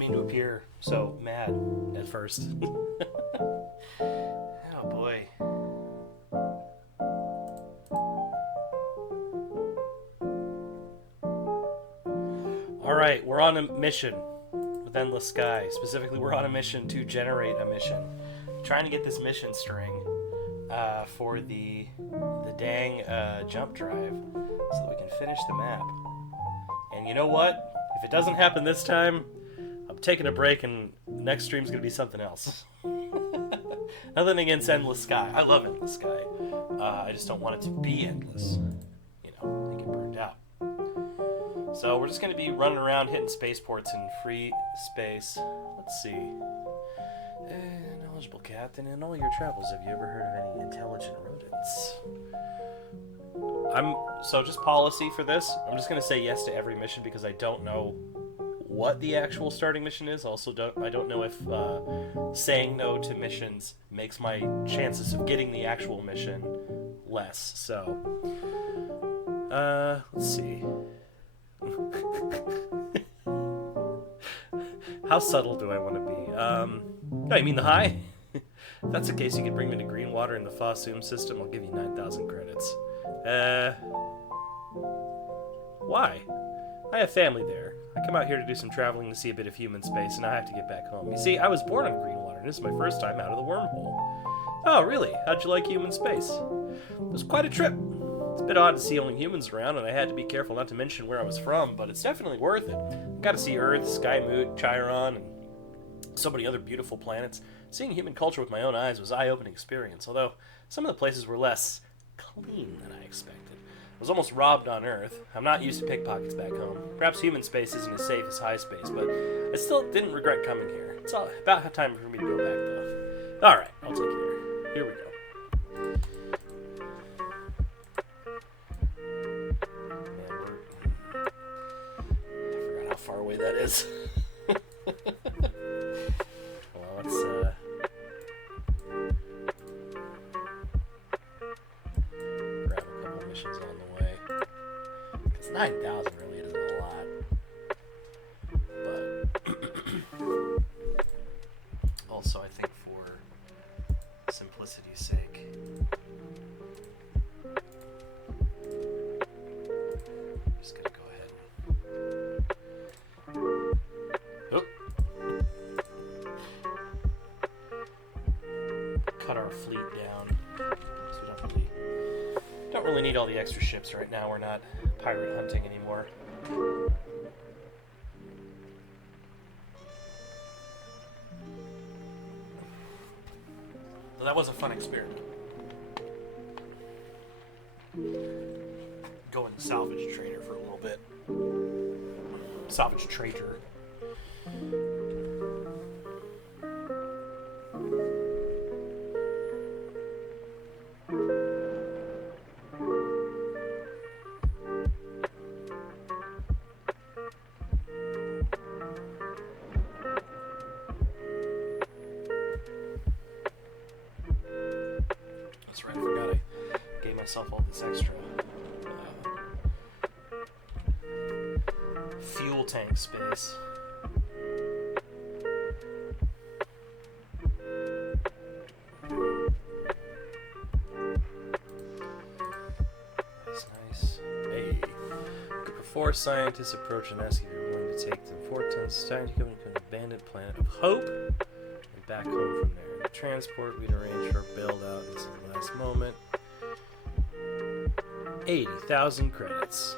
mean to appear so mad at first. Oh boy. Alright, we're on a mission with Endless Sky. Specifically, we're on a mission to generate a mission. Trying to get this mission string for the dang jump drive so that we can finish the map. And you know what? If it doesn't happen this time, I'm taking a break and next stream's going to be something else. Nothing against Endless Sky. I love Endless Sky. I just don't want it to be endless. You know, they get burned out. So we're just going to be running around hitting spaceports in free space. Let's see. Knowledgeable captain, in all your travels, have you ever heard of any intelligent rodents? So just policy for this. I'm just going to say yes to every mission because I don't know what the actual starting mission is. Also, I don't know if saying no to missions makes my chances of getting the actual mission less. So, let's see. How subtle do I want to be? Oh, you mean the high? If that's the case, you can bring me to Greenwater in the Fossum system. I'll give you 9,000 credits. Why? I have family there. I come out here to do some traveling to see a bit of human space, and I have to get back home. You see, I was born on Greenwater, and this is my first time out of the wormhole. Oh, really? How'd you like human space? It was quite a trip. It's a bit odd to see only humans around, and I had to be careful not to mention where I was from, but it's definitely worth it. Got to see Earth, Skymoot, Chiron, and so many other beautiful planets. Seeing human culture with my own eyes was an eye-opening experience, although some of the places were less clean than I expected. I was almost robbed on Earth. I'm not used to pickpockets back home. Perhaps human space isn't as safe as high space, but I still didn't regret coming here. It's about time for me to go back, though. Alright, I'll take you there. Here we go. I forgot how far away that is. Well, let's, grab a couple missions on the way. Because 9,000 really isn't a lot. But also, I think for simplicity's sake, I'm just going to go ahead and... Oh. Cut our fleet down. So we don't really need all the extra ships right now. We're not pirate hunting anymore. So that was a fun experiment. Going salvage trader for a little bit. Salvage trader. That's right, I forgot I gave myself all this extra fuel tank space. That's nice. Hey. Group of 4 scientists approach and ask if you're willing to take them 4 tons. Time to come to an abandoned planet of Hope and back home from there. The transport we'd arranged for build out until the last moment. 80,000 credits.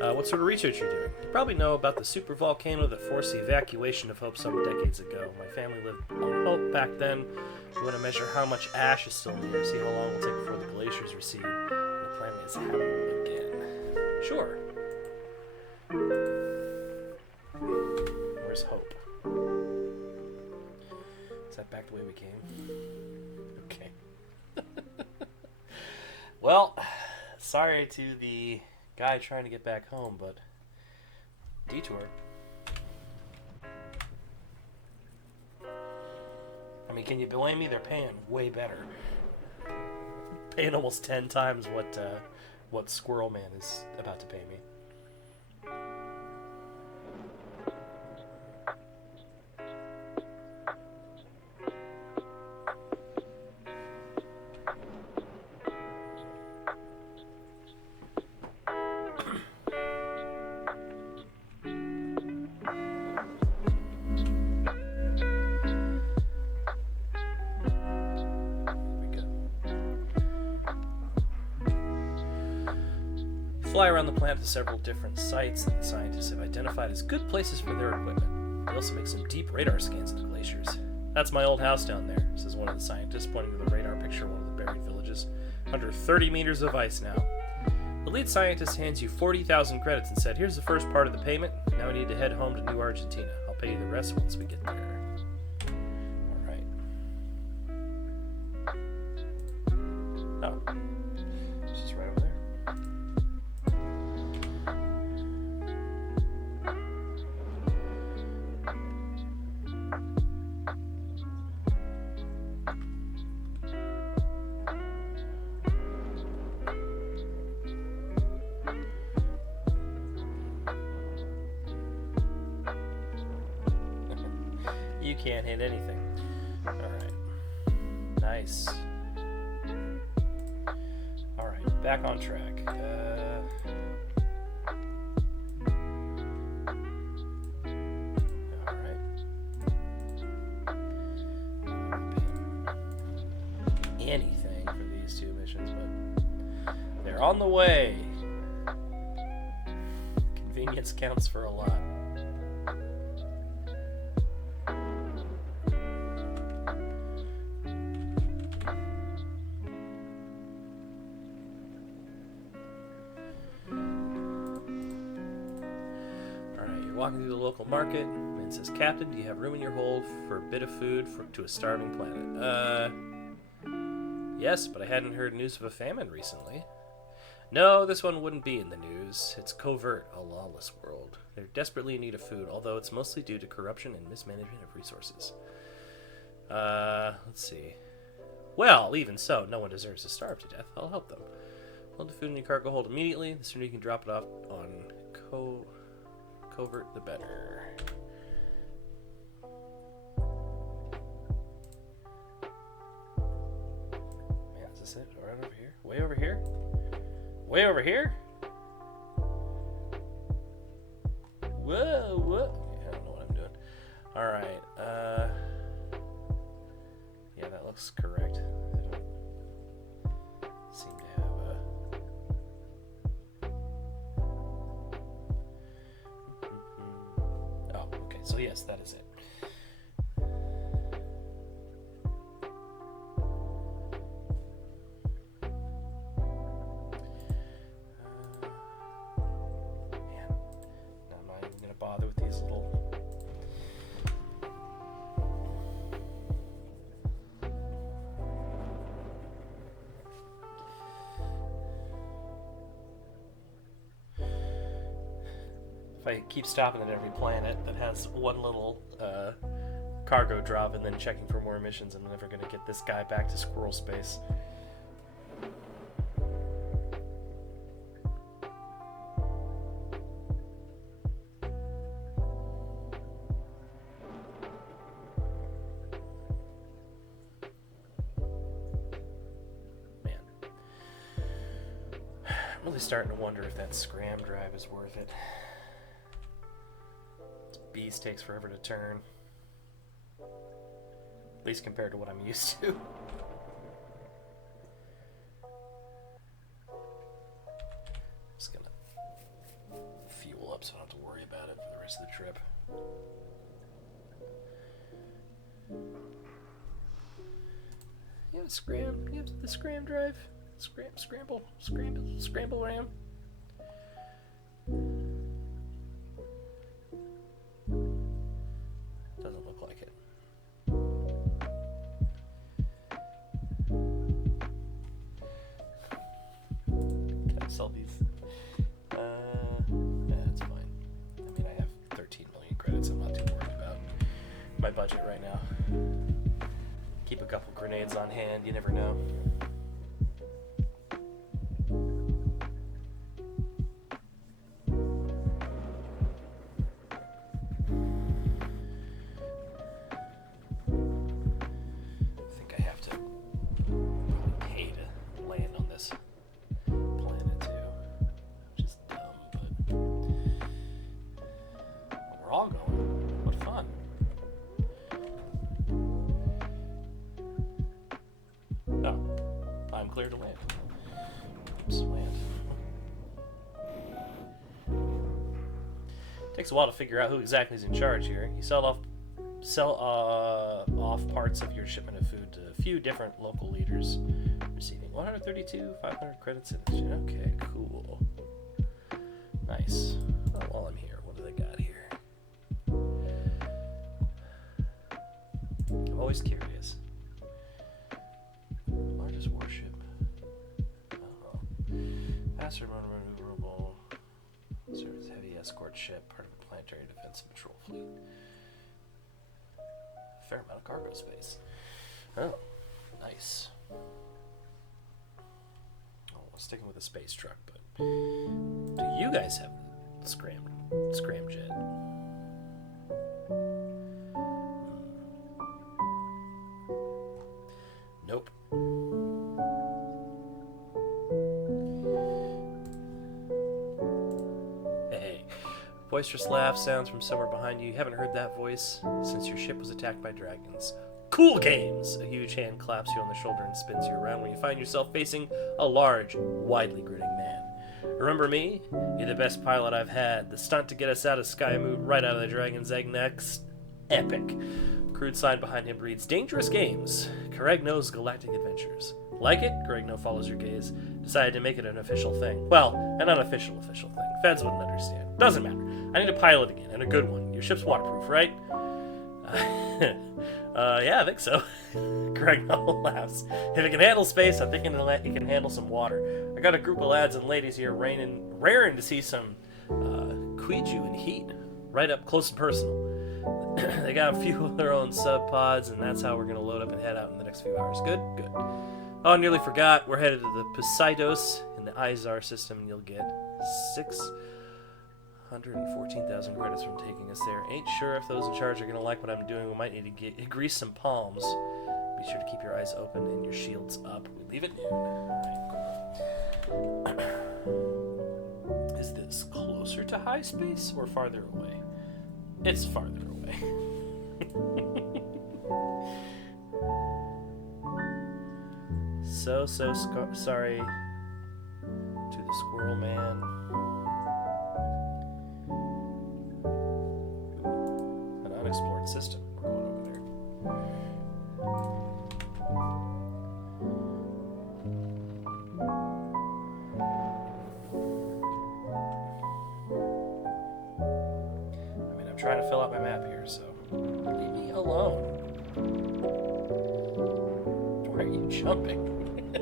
What sort of research are you doing? You probably know about the super volcano that forced the evacuation of Hope some decades ago. My family lived on Hope back then. We want to measure how much ash is still in the air, see how long it will take before the glaciers recede, and the planet is habitable again. Sure. Where's Hope? Is that back the way we came? Okay. Well, sorry to the guy trying to get back home, but detour. I mean, can you blame me? They're paying way better. Paying almost 10 times what Squirrel Man is about to pay me. fly around the planet to several different sites that the scientists have identified as good places for their equipment. They also make some deep radar scans of the glaciers. That's my old house down there, says one of the scientists, pointing to the radar picture of one of the buried villages. Under 30 meters of ice now. The lead scientist hands you 40,000 credits and said, here's the first part of the payment. Now we need to head home to New Argentina. I'll pay you the rest once we get there. Alright. Oh. It's just right over there. You can't hit anything. Alright. Nice. Alright, back on track. Alright. Anything for these two missions, but they're on the way. Convenience counts for a lot. Walking through the local market, man says, Captain, do you have room in your hold for a bit of food to a starving planet? Yes, but I hadn't heard news of a famine recently. No, this one wouldn't be in the news. It's covert, a lawless world. They're desperately in need of food, although it's mostly due to corruption and mismanagement of resources. Let's see. Well, even so, no one deserves to starve to death. I'll help them. Load the food in your cargo hold immediately. The sooner you can drop it off on covert, the better. Man, is this it? Right over here? Way over here? Way over here? Whoa, whoa. Yeah, I don't know what I'm doing. Alright, yeah, that looks correct. I don't seem to have so yes, that is it. Man, I'm not even going to bother with these little... If I keep stopping at every planet that has one little cargo drop and then checking for more missions, I'm never going to get this guy back to squirrel space. Man. I'm really starting to wonder if that scram drive is worth it. Beast takes forever to turn. At least compared to what I'm used to. Just gonna fuel up so I don't have to worry about it for the rest of the trip. You have the scram drive? Scramble RAM? Doesn't look like it. Can I sell these? Yeah, it's fine. I mean, I have 13 million credits. I'm not too worried about my budget right now. Keep a couple grenades on hand. You never know. Oh. Takes a while to figure out who exactly is in charge here. You sell off parts of your shipment of food to a few different local leaders, receiving 132, 500 credits in exchange. Okay, cool. Nice. Oh, while I'm here, what do they got here? I'm always curious. Largest warship. I don't know. Faster, more maneuverable. Serves as heavy escort ship, part of a planetary defense and patrol fleet. Fair amount of cargo space. Oh, nice. Oh, I'm sticking with a space truck, but do you guys have the scramjet? Nope. Hey. Boisterous laugh sounds from somewhere behind you. You haven't heard that voice since your ship was attacked by dragons. Cool games! A huge hand claps you on the shoulder and spins you around when you find yourself facing a large, widely grinning man. Remember me? You're the best pilot I've had. The stunt to get us out of Skymoot right out of the dragon's egg next. Epic. Crude sign behind him reads, Dangerous Games. Corregno's Galactic Adventures. Like it? Corregno follows your gaze. Decided to make it an official thing. Well, an unofficial thing. Feds wouldn't understand. Doesn't matter. I need a pilot again, and a good one. Your ship's waterproof, right? Yeah, I think so. Corregno laughs. If it can handle space, I'm thinking it can handle some water. I got a group of lads and ladies here raring to see some Quiju in heat. Right up close and personal. They got a few of their own sub-pods, and that's how we're going to load up and head out in the next few hours. Good? Good. Oh, I nearly forgot. We're headed to the Poseidos in the Izar system, and you'll get 614,000 credits from taking us there. Ain't sure if those in charge are going to like what I'm doing. We might need to grease some palms. Be sure to keep your eyes open and your shields up. We leave at noon. All right, cool. Is this closer to high space or farther away? It's farther away. So sorry to the squirrel man. An unexplored system. We're going over there. I'm trying to fill out my map here, so leave me alone. Why are you jumping? A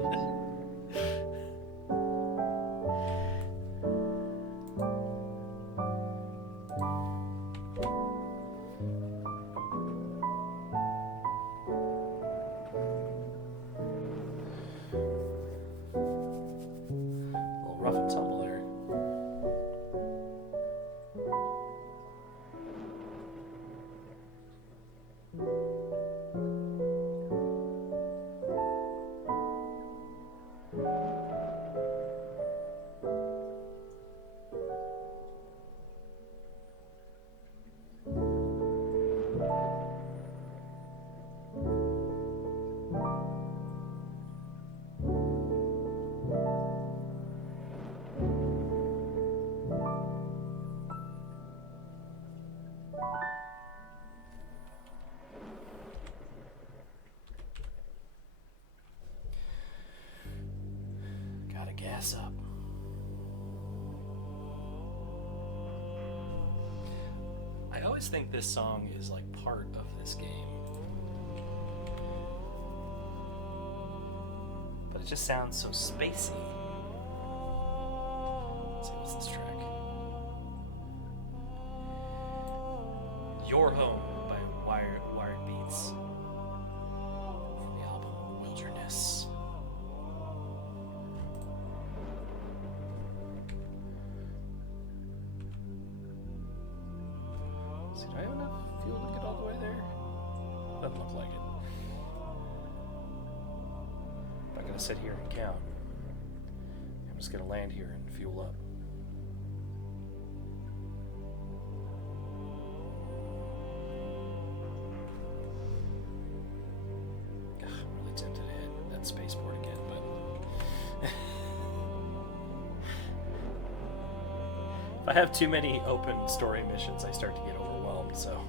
little rough and tumble there. Gas up. I always think this song is like part of this game, but it just sounds so spacey. Let's see, what's this track? Your Home by Wirebeats from the album Wilderness. Do I have enough fuel to get all the way there? Doesn't look like it. I'm not gonna sit here and count. I'm just gonna land here and fuel up. Ugh, I'm really tempted to hit that spaceport again, but If I have too many open story missions, I start to get overwhelmed, so...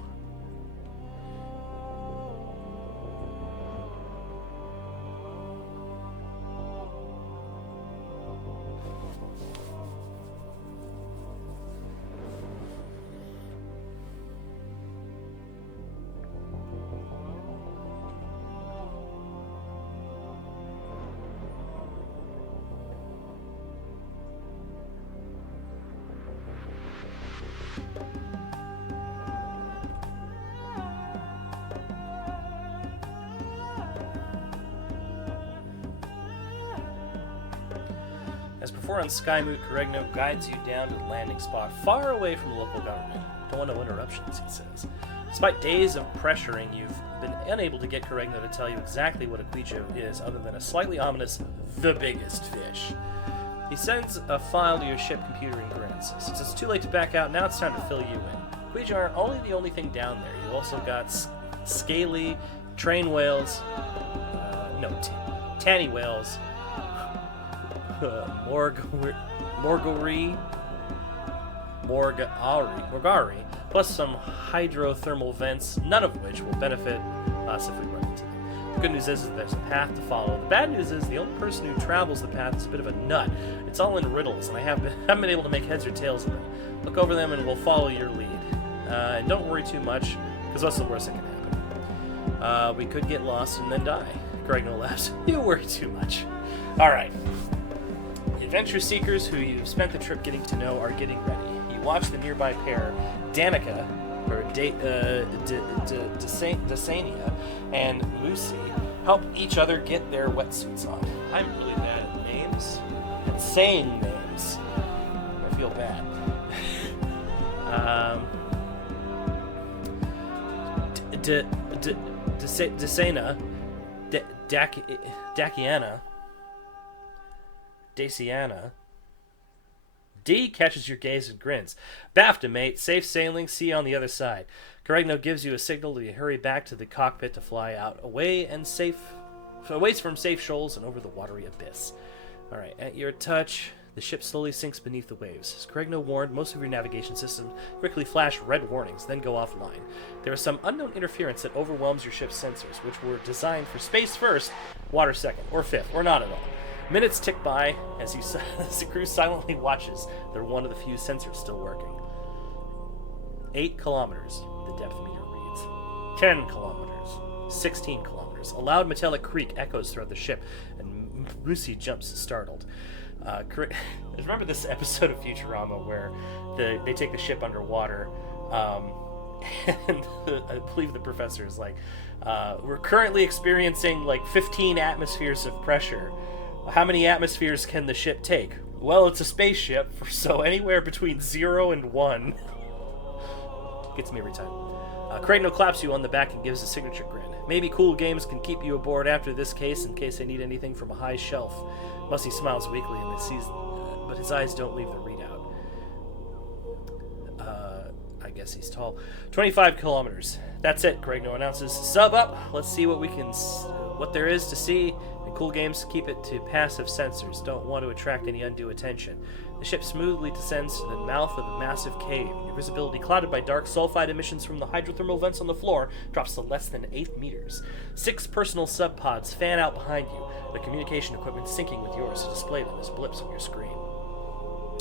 As before on Skymoot, Corregno guides you down to the landing spot, far away from the local government. Don't want no interruptions, he says. Despite days of pressuring, you've been unable to get Corregno to tell you exactly what a Quijo is, other than a slightly ominous, the biggest fish. He sends a file to your ship computer and grins. Since it's too late to back out, now it's time to fill you in. Quijo aren't only the only thing down there. You also got scaly, train whales, tanny whales, Morgari, plus some hydrothermal vents, none of which will benefit us if we run into them. The good news is that there's a path to follow. The bad news is the only person who travels the path is a bit of a nut. It's all in riddles, and I haven't been able to make heads or tails of them. Look over them and we'll follow your lead. And don't worry too much, because what's the worst that can happen? We could get lost and then die. Corregno laughs. You worry too much. Alright. The adventure seekers who you've spent the trip getting to know are getting ready. You watch the nearby pair, Danica, or Desania, and Lucy, help each other get their wetsuits on. I'm really bad at names. And saying names. I feel bad. Desena, Daciana. D catches your gaze and grins. BAFTA, mate. Safe sailing. See you on the other side. Corregno gives you a signal to hurry back to the cockpit to fly out, away from safe shoals and over the watery abyss. Alright, at your touch, the ship slowly sinks beneath the waves. As Corregno warned, most of your navigation systems quickly flash red warnings, then go offline. There is some unknown interference that overwhelms your ship's sensors, which were designed for space first, water second, or fifth, or not at all. Minutes tick by as the crew silently watches. They're one of the few sensors still working. 8 kilometers, the depth meter reads. 10 kilometers. 16 kilometers. A loud metallic creak echoes throughout the ship, and Lucy jumps startled. Remember this episode of Futurama where they take the ship underwater, and I believe the professor is like, we're currently experiencing like 15 atmospheres of pressure. How many atmospheres can the ship take? Well, it's a spaceship, so anywhere between 0 and 1. Gets me every time. Corregno claps you on the back and gives a signature grin. Maybe Cool Games can keep you aboard after this case in case they need anything from a high shelf. Mussy smiles weakly and sees, but his eyes don't leave the readout. I guess he's tall. 25 kilometers. That's it, Corregno announces. Sub up. Let's see what there is to see. Cool Games keep it to passive sensors, don't want to attract any undue attention. The ship smoothly descends to the mouth of a massive cave. Your visibility, clouded by dark sulfide emissions from the hydrothermal vents on the floor, drops to less than 8 meters. 6 personal sub-pods fan out behind you, the communication equipment syncing with yours to display them as blips on your screen.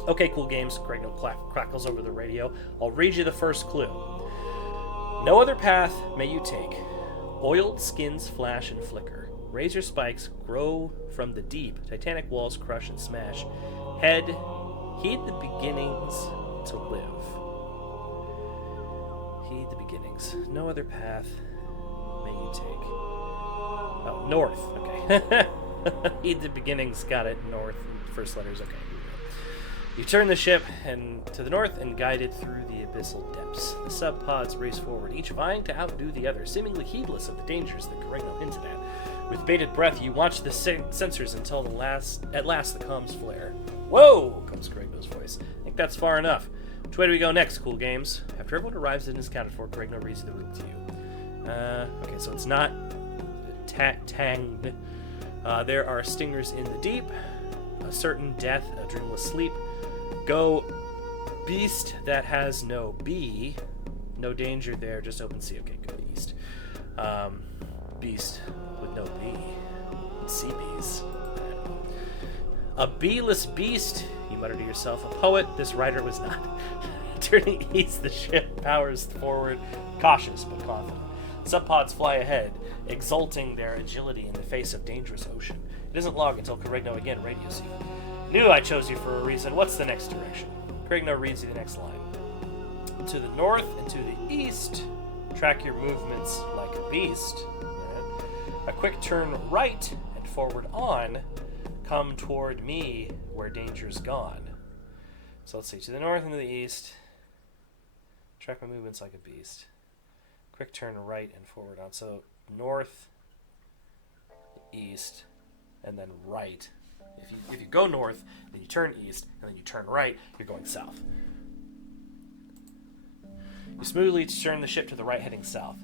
Okay, Cool Games, Corregno crackles over the radio. I'll read you the first clue. No other path may you take. Oiled skins flash and flicker. Razor spikes grow from the deep. Titanic walls crush and smash. Head, heed the beginnings to live. Heed the beginnings. No other path may you take. Oh, north. Okay. Heed the beginnings. Got it. North. First letters. Okay. You turn the ship to the north and guide it through the abyssal depths. The sub-pods race forward, each vying to outdo the other, seemingly heedless of the dangers that Corregno hinted at. With bated breath, you watch the sensors until at last the comms flare. Whoa! Comes Corregno's voice. I think that's far enough. Which way do we go next, Cool Games? After everyone arrives and is accounted for, Corregno reads the route to you. Okay, so it's not tanged. There are stingers in the deep, a certain death, a dreamless sleep. Go Beast that has no B. No danger there, just open sea. Okay, good, east. Beast with no B. Sea bees. A B-less beast, you mutter to yourself. A poet, this writer was not. Turning east, the ship powers forward, cautious but confident. Subpods fly ahead, exulting their agility in the face of dangerous ocean. It isn't long until Corregno again radios you. Knew I chose you for a reason. What's the next direction? Corregno reads you the next line. To the north and to the east, track your movements like a beast. A quick turn right and forward on. Come toward me where danger's gone. So let's see. To the north and to the east, track my movements like a beast. Quick turn right and forward on. So north, east, and then right. If you go north, then you turn east, and then you turn right, you're going south. You smoothly turn the ship to the right, heading south.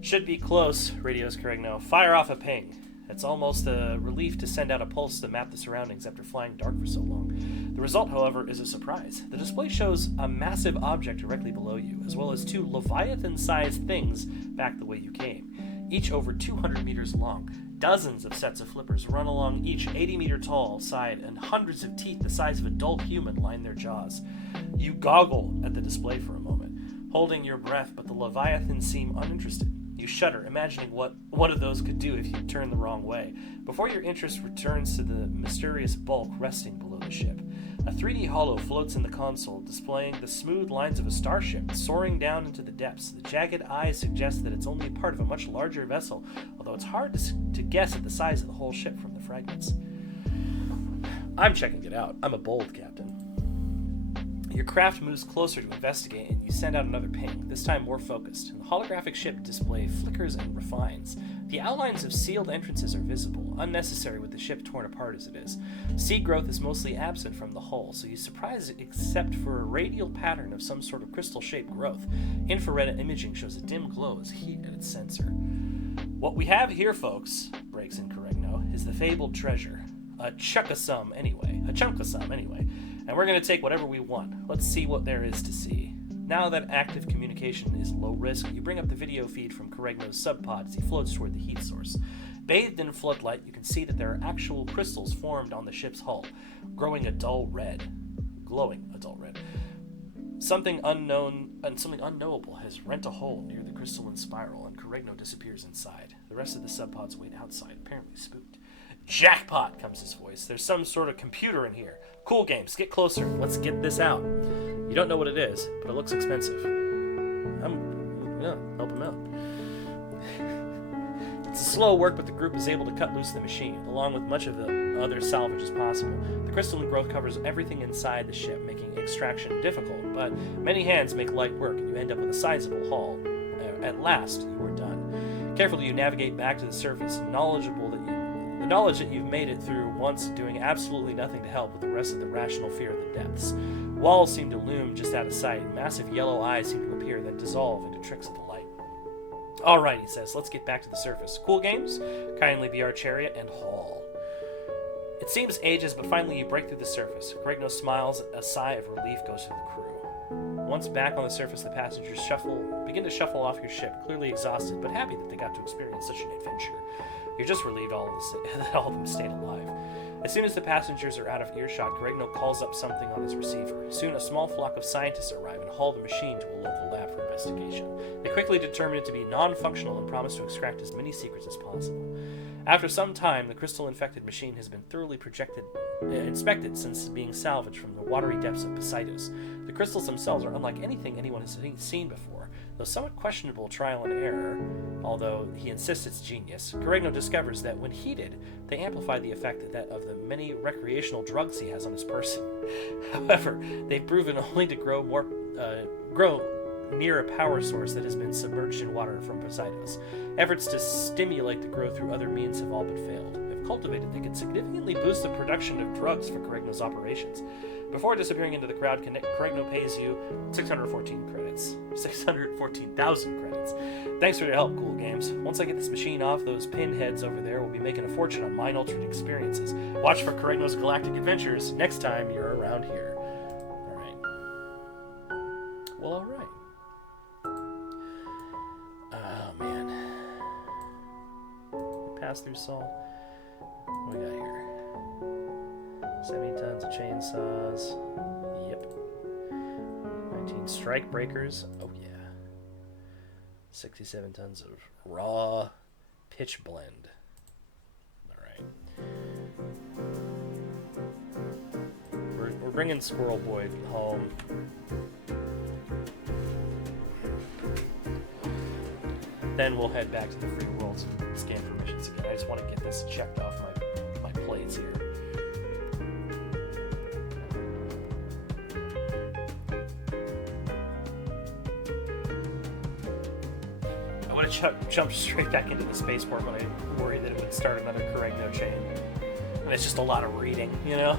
Should be close, radios Corregno. Fire off a ping. It's almost a relief to send out a pulse to map the surroundings after flying dark for so long. The result, however, is a surprise. The display shows a massive object directly below you, as well as two Leviathan-sized things back the way you came, each over 200 meters long. Dozens of sets of flippers run along each 80-meter tall side, and hundreds of teeth the size of a dull human line their jaws. You goggle at the display for a moment, holding your breath, but the Leviathans seem uninterested. You shudder, imagining what one of those could do if you turn the wrong way, before your interest returns to the mysterious bulk resting below the ship. A 3D holo floats in the console, displaying the smooth lines of a starship soaring down into the depths. The jagged eyes suggest that it's only a part of a much larger vessel, although it's hard to guess at the size of the whole ship from the fragments. I'm checking it out. I'm a bold captain. Your craft moves closer to investigate, and you send out another ping, this time more focused. The holographic ship display flickers and refines. The outlines of sealed entrances are visible, unnecessary with the ship torn apart as it is. Sea growth is mostly absent from the hull, so you surprise except for a radial pattern of some sort of crystal-shaped growth. Infrared imaging shows a dim glow as heat at its sensor. What we have here, folks, breaks in Corregno, is the fabled treasure. A chunk of some anyway. And we're going to take whatever we want. Let's see what there is to see. Now that active communication is low risk, you bring up the video feed from Corregno's subpod as he floats toward the heat source. Bathed in floodlight, you can see that there are actual crystals formed on the ship's hull, glowing a dull red. Something unknowable has rent a hole near the crystalline spiral, and Corregno disappears inside. The rest of the subpods wait outside, apparently spooked. Jackpot, comes his voice. There's some sort of computer in here. Cool games, get closer. Let's get this out. You don't know what it is, but it looks expensive. Help him out. It's a slow work, but the group is able to cut loose the machine, along with much of the other salvage as possible. The crystalline growth covers everything inside the ship, making extraction difficult, but many hands make light work, and you end up with a sizable haul. At last, you are done. Carefully, you navigate back to the surface, the knowledge that you've made it through once doing absolutely nothing to help with the rest of the rational fear of the depths. Walls seem to loom just out of sight. Massive yellow eyes seem to appear, then dissolve into tricks of the light. All right, he says, let's get back to the surface. Cool games? Kindly be our chariot and haul. It seems ages, but finally you break through the surface. Corregno smiles. A sigh of relief goes through the crew. Once back on the surface, the passengers begin to shuffle off your ship, clearly exhausted, but happy that they got to experience such an adventure. You're just relieved that all of them stayed alive. As soon as the passengers are out of earshot, Corregno calls up something on his receiver. Soon a small flock of scientists arrive and haul the machine to a local lab for investigation. They quickly determine it to be non-functional and promise to extract as many secrets as possible. After some time, the crystal-infected machine has been thoroughly inspected since being salvaged from the watery depths of Poseidos. The crystals themselves are unlike anything anyone has seen before. Though somewhat questionable trial and error, although he insists it's genius, Corregno discovers that when heated, they amplify the effect of the many recreational drugs he has on his person. However, they've proven only to grow near a power source that has been submerged in water from Poseidos. Efforts to stimulate the growth through other means have all but failed. If cultivated, they could significantly boost the production of drugs for Corregno's operations. Before disappearing into the crowd, Corregno pays you 614 credits. 614,000 credits. Thanks for your help, Cool Games. Once I get this machine off, those pinheads over there will be making a fortune on mind-altering experiences. Watch for Corregno's galactic adventures next time you're around here. Alright. Well, alright. Oh, man. Pass through salt. What do we got here? 70 tons of chainsaws. Yep. 19 strike breakers. Oh, yeah. 67 tons of raw pitch blend. We're bringing Squirrel Boy home. Then we'll head back to the free worlds and scan permissions again. I just want to get this checked off my plates here. I would have jumped straight back into the spaceport when I worried that it would start another Corregno chain. And it's just a lot of reading, you know?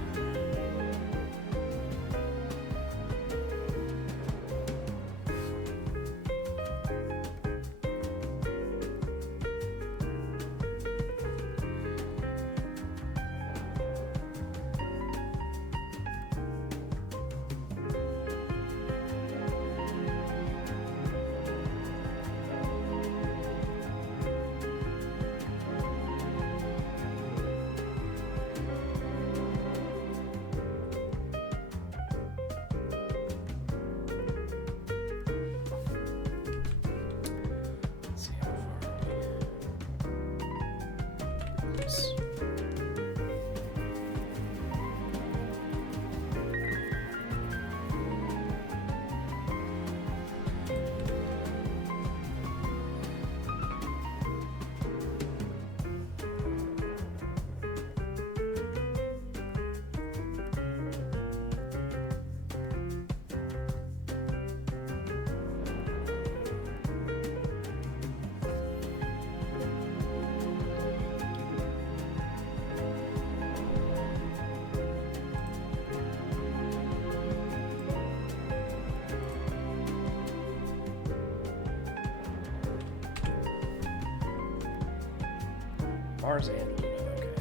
Mars and Luna, okay.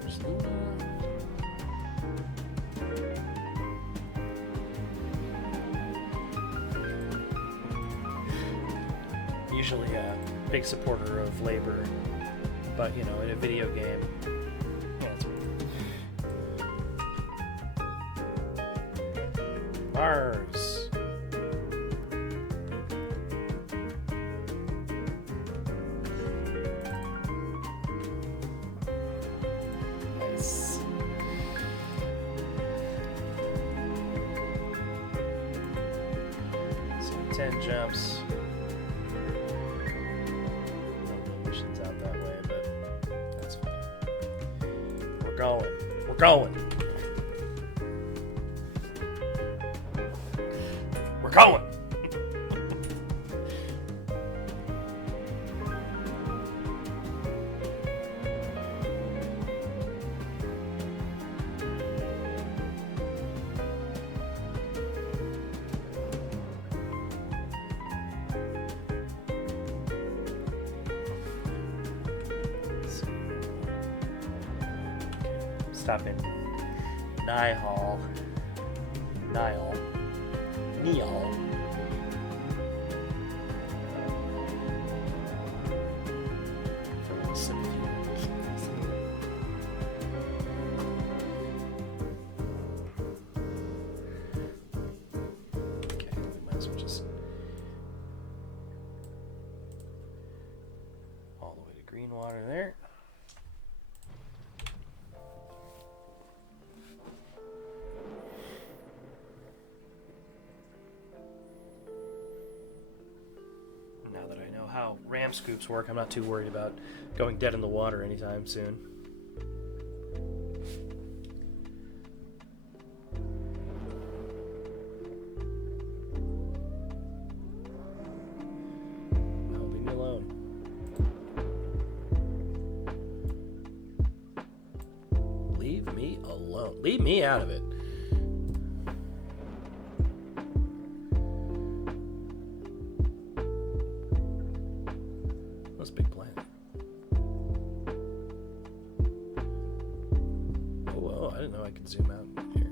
There's Luna. Usually a big supporter of labor, but you know, in a video game, yeah, it's Mars. Jumps. No missions out that way, but that's fine. We're going. We're going. We're going. Stop in Nihal. Okay, we might as well just all the way to Greenwater there. How ram scoops work, I'm not too worried about going dead in the water anytime soon. No, leave me alone. Leave me alone. Leave me out of it. Zoom out here.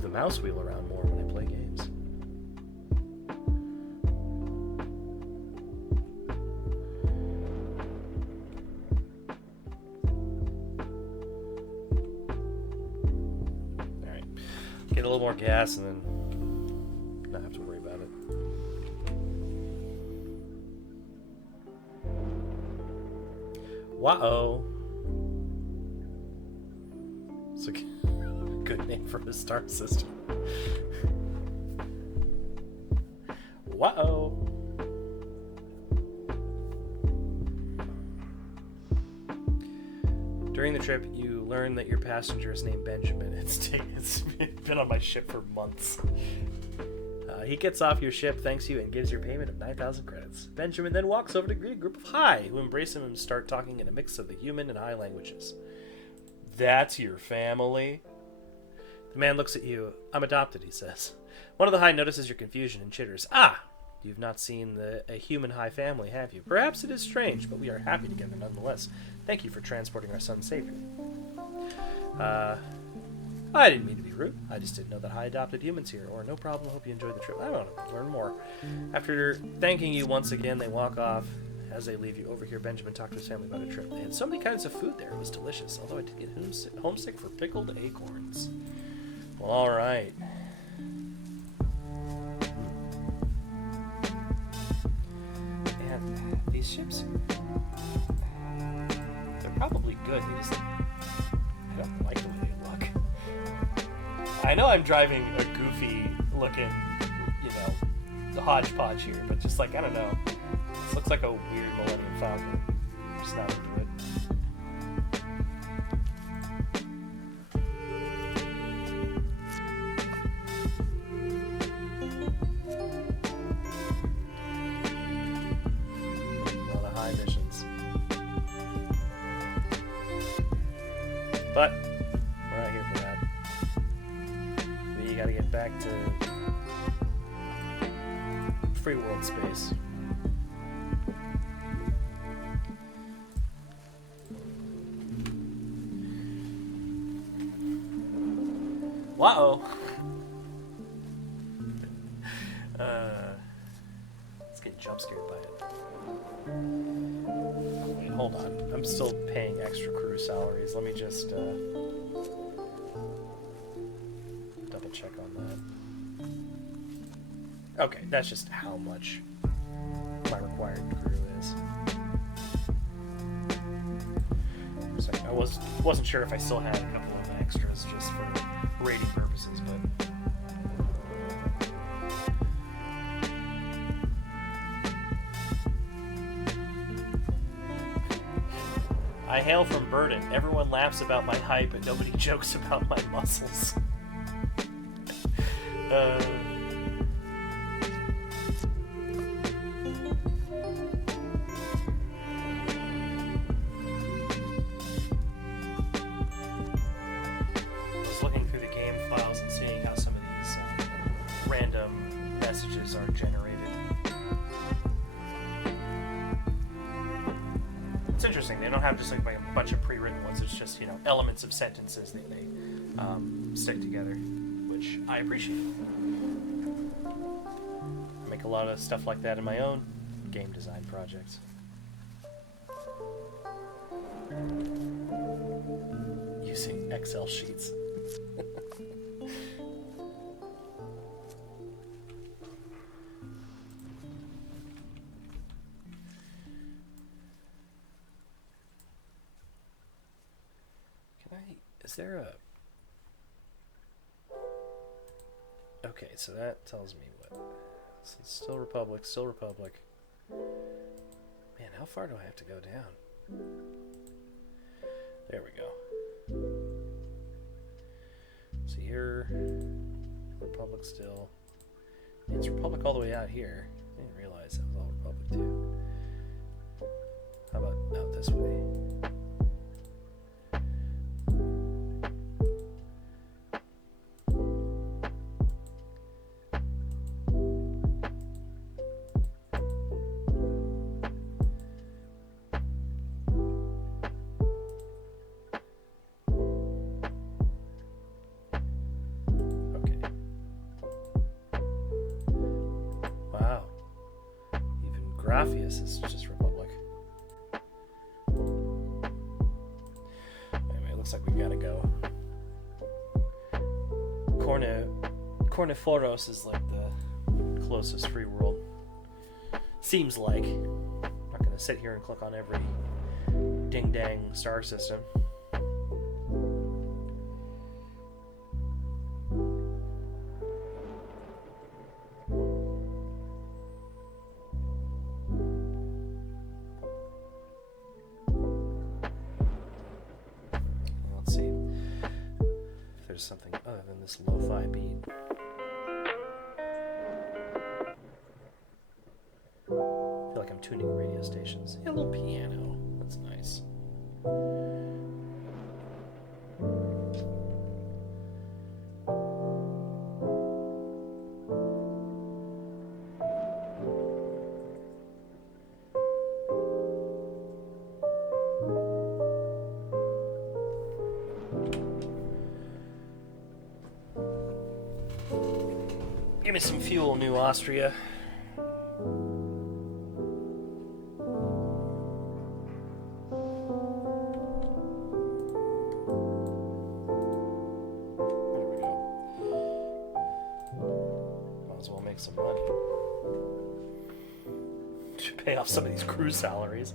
move the mouse wheel around more when I play games. Alright. Get a little more gas and then not have to worry about it. Wow. It's a good name for the star system. Wow. During the trip, you learn that your passenger is named Benjamin. It's been on my ship for months. He gets off your ship, thanks you, and gives your payment of 9,000 credits. Benjamin then walks over to greet a group of Hai, who embrace him and start talking in a mix of the human and Hai languages. That's your family? The man looks at you. I'm adopted, he says. One of the Hai notices your confusion and chitters. Ah! You've not seen a human Hai family, have you? Perhaps it is strange, but we are happy together nonetheless. Thank you for transporting our son safely. I didn't mean to be rude. I just didn't know that Hai adopted humans here. Or no problem. Hope you enjoyed the trip. I want to learn more. After thanking you once again, they walk off. As they leave, you overhear Benjamin talk to his family about a trip. They had so many kinds of food there. It was delicious. Although I did get homesick for pickled acorns. Well, all right. And these ships, they're probably good. They just, I don't like the way they look. I know I'm driving a goofy looking, the hodgepodge here, but just like, I don't know. This looks like a weird Millennium Falcon. I'm just not into it. A lot of high missions. But we're not here for that. You gotta get back to free world space. Wow. Let's get jump scared by it. Wait, hold on. I'm still paying extra crew salaries. Let me just double check on that. Okay, that's just how much my required crew is. So I wasn't sure if I still had a couple of extras just for rating purposes, but I hail from Burden. Everyone laughs about my height, but nobody jokes about my muscles. Are generated. It's interesting. They don't have just like a bunch of pre-written ones. It's just elements of sentences that they stick together, which I appreciate. I make a lot of stuff like that in my own game design projects. Using Excel sheets. Is there a... Okay, so that tells me what... So it's still Republic, still Republic. Man, how far do I have to go down? There we go. So here... Republic still. It's Republic all the way out here. I didn't realize that was all Republic too. How about out this way? Okay, Graphius is just Republic. Anyway, it looks like we gotta go. Corniforos is like the closest free world. Seems like. I'm not gonna sit here and click on every ding-dang star system. Let's see if there's something other than this lo-fi beat. I feel like I'm tuning radio stations. Yeah, a little piano. That's nice. Give me some fuel, New Austria. Some money. Should pay off some of these crew salaries.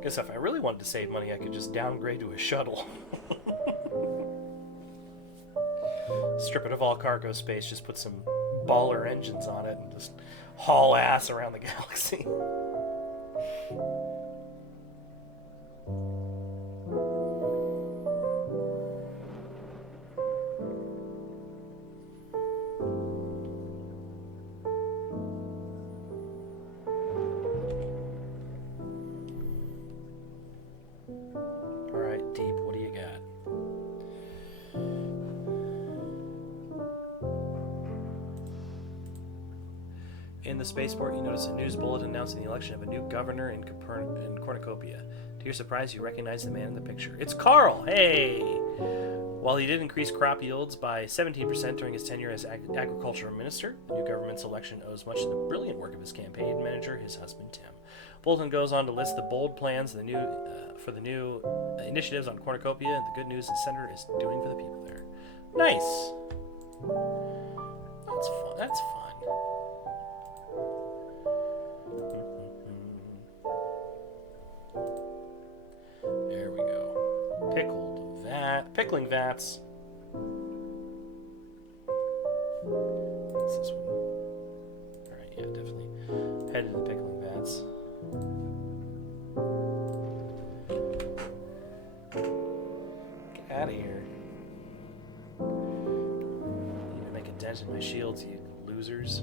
Guess if I really wanted to save money, I could just downgrade to a shuttle. Strip it of all cargo space, just put some baller engines on it, and just haul ass around the galaxy. In the spaceport, you notice a news bulletin announcing the election of a new governor in Cornucopia. To your surprise, you recognize the man in the picture. It's Carl! Hey! While he did increase crop yields by 17% during his tenure as agricultural minister, the new government's election owes much to the brilliant work of his campaign manager, his husband Tim. Bulletin goes on to list the bold plans for the new initiatives on Cornucopia, and the good news the senator is doing for the people there. Nice! That's fun. That's fun. There we go. Pickling vats. What's this one? Alright, yeah, definitely. Headed to the pickling vats. Get out of here. Need to make a dent in my shields, you losers.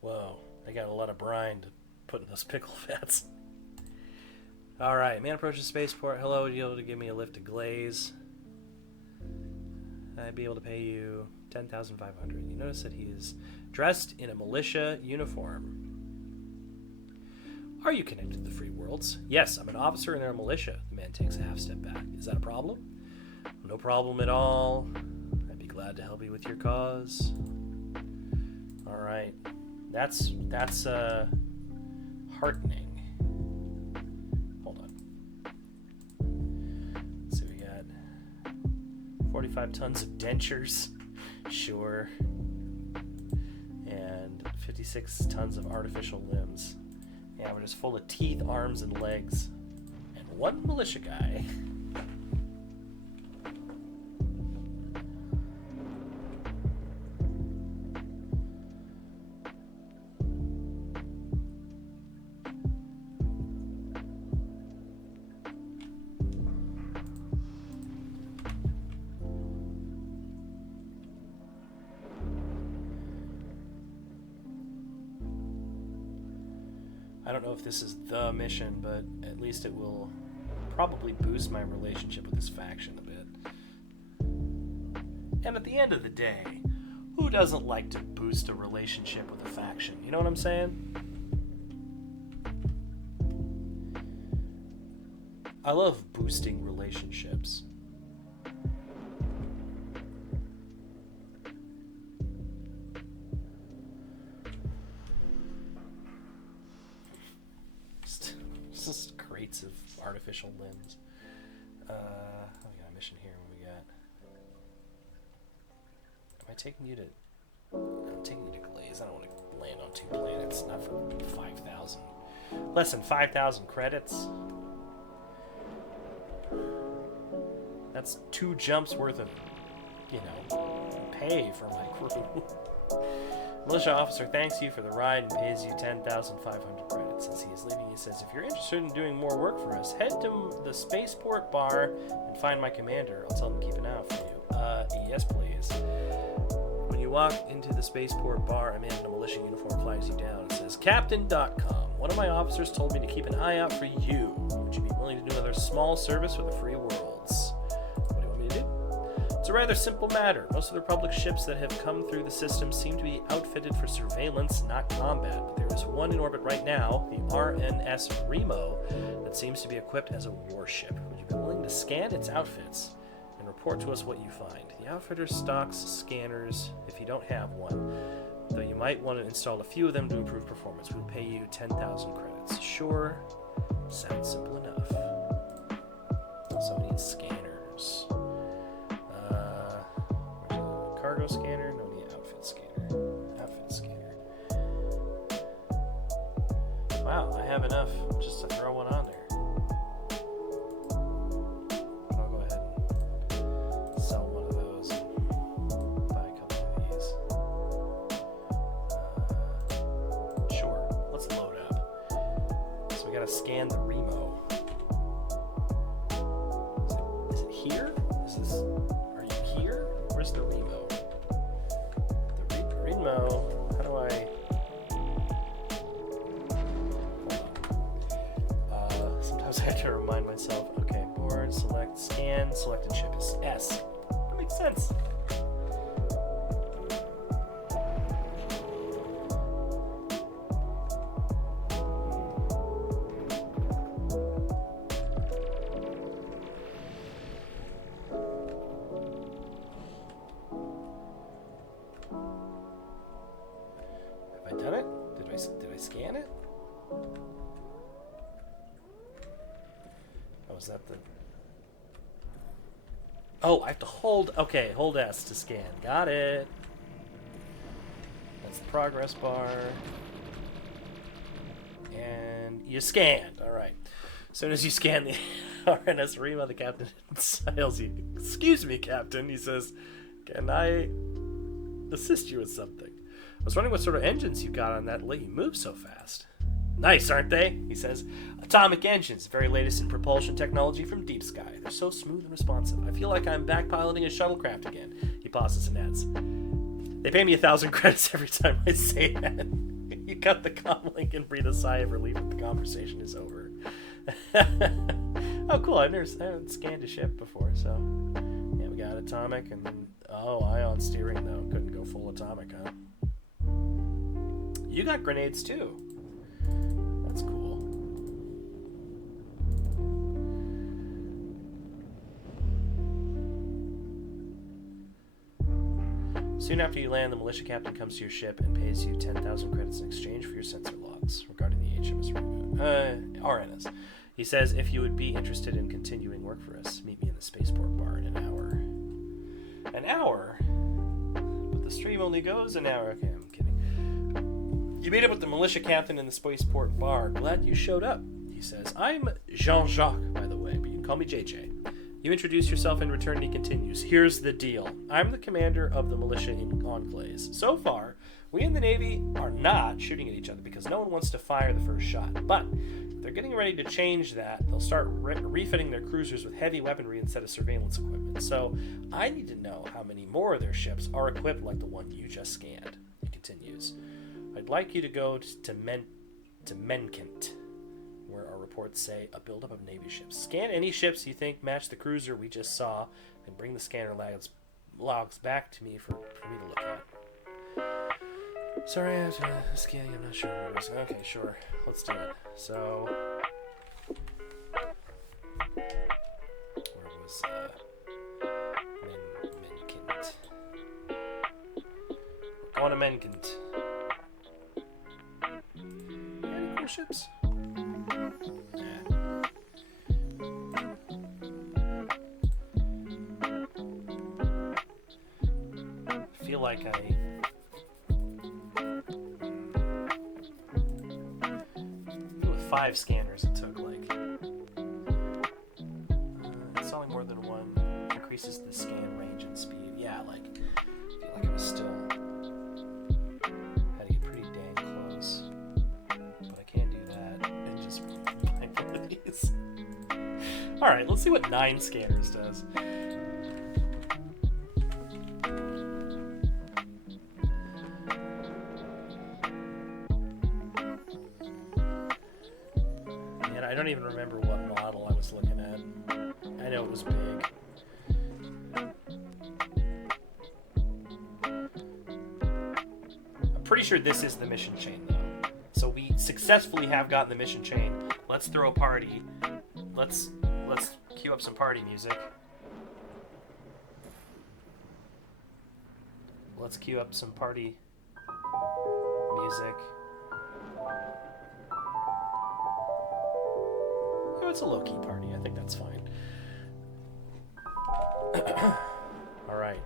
Whoa, I got a lot of brine to put in those pickle vats. Alright, man approaches spaceport. Hello, would you be able to give me a lift to Glaze? I'd be able to pay you 10,500. You notice that he is dressed in a militia uniform. Are you connected to the Free Worlds? Yes, I'm an officer in their militia. The man takes a half step back. Is that a problem? No problem at all. I'd be glad to help you with your cause. Alright. That's heartening. Hold on. Let's see, we got 45 tons of dentures. Sure. And 56 tons of artificial limbs. Yeah, we're just full of teeth, arms, and legs. And one militia guy. I don't know if this is the mission, but at least it will probably boost my relationship with this faction a bit. And at the end of the day, who doesn't like to boost a relationship with a faction? You know what I'm saying? I love boosting relationships. Just crates of artificial limbs. We got a mission here. What we got? Am I taking you to... I'm taking you to Glaze. I don't want to land on 2 planets. Not for 5,000. Less than 5,000 credits. That's 2 jumps worth of, you know, pay for my crew. Militia officer thanks you for the ride and pays you 10,500 credits. As he is leaving, he says, if you're interested in doing more work for us, head to the spaceport bar and find my commander. I'll tell him to keep an eye out for you. Yes, please. When you walk into the spaceport bar, a man in a militia uniform flags you down and says, Captain.com. One of my officers told me to keep an eye out for you. Would you be willing to do another small service for the free worlds? What do you want me to do? It's a rather simple matter. Most of the Republic ships that have come through the system seem to be outfitted for surveillance, not combat. But there is one in orbit right now, the RNS Remo, that seems to be equipped as a warship. Would you be willing to scan its outfits and report to us what you find? The outfitter stocks scanners if you don't have one, though you might want to install a few of them to improve performance. We'll pay you 10,000 credits. Sure, sounds simple enough. Also, we need scanners. Cargo scanner, no need outfit scanner. Outfit scanner. Wow, I have enough just to throw one on there. I'll go ahead and sell one of those and buy a couple of these. Sure, let's load up. So we gotta scan the Remo. Is it here? Are you here? Where's the Remo? How do I... Hold on. Sometimes I have to remind myself. Okay, board, select, scan, selected ship is S. That makes sense. Scan it? Oh, is that the... Oh, I have to hold... Okay, hold S to scan. Got it. That's the progress bar. And you scanned. Alright. As soon as you scan the RNS Remo, the captain hails you. Excuse me, Captain. He says, can I assist you with something? I was wondering what sort of engines you got on that let you move so fast. Nice, aren't they? He says. Atomic engines, the very latest in propulsion technology from Deep Sky. They're so smooth and responsive. I feel like I'm back piloting a shuttlecraft again. He pauses and adds, they pay me 1,000 credits every time I say that. You cut the comm link and breathe a sigh of relief when the conversation is over. Oh, cool. I haven't scanned a ship before, so... Yeah, we got atomic, and then... Oh, ion steering, though. Couldn't go full atomic, huh? You got grenades too. That's cool. Soon after you land, the militia captain comes to your ship and pays you 10,000 credits in exchange for your sensor logs regarding the HMS RNS. He says if you would be interested in continuing work for us, meet me in the spaceport bar in an hour. An hour? But the stream only goes an hour. Okay, I'm kidding. You meet up with the militia captain in the spaceport bar. Glad you showed up, he says. I'm Jean-Jacques, by the Call me JJ. You introduce yourself in return and he continues. Here's the deal. I'm the commander of the militia in Enclaves. So far, we in the Navy are not shooting at each other because no one wants to fire the first shot. But if they're getting ready to change that, they'll start refitting their cruisers with heavy weaponry instead of surveillance equipment. So I need to know how many more of their ships are equipped like the one you just scanned. He continues. I'd like you to go to Menkent, where our reports say a buildup of Navy ships. Scan any ships you think match the cruiser we just saw, and bring the scanner logs back to me for me to look at. Sorry, after scanning, I'm not sure what it is. Okay, sure. Let's do it. So, where was Menkent? We're going to Menkent. Any cool ships? I feel like with 5 scanners it took like installing more than one increases the scan range and speed. Yeah, like I feel like it was still had to get pretty dang close, but I can't do that and just buy one of these. All right, let's see what 9 scanners does. I don't even remember what model I was looking at. I know it was big. I'm pretty sure this is the mission chain, though. So we successfully have gotten the mission chain. Let's throw a party. Let's cue up some party music. Let's cue up some party music. It's a low-key party. I think that's fine. All right.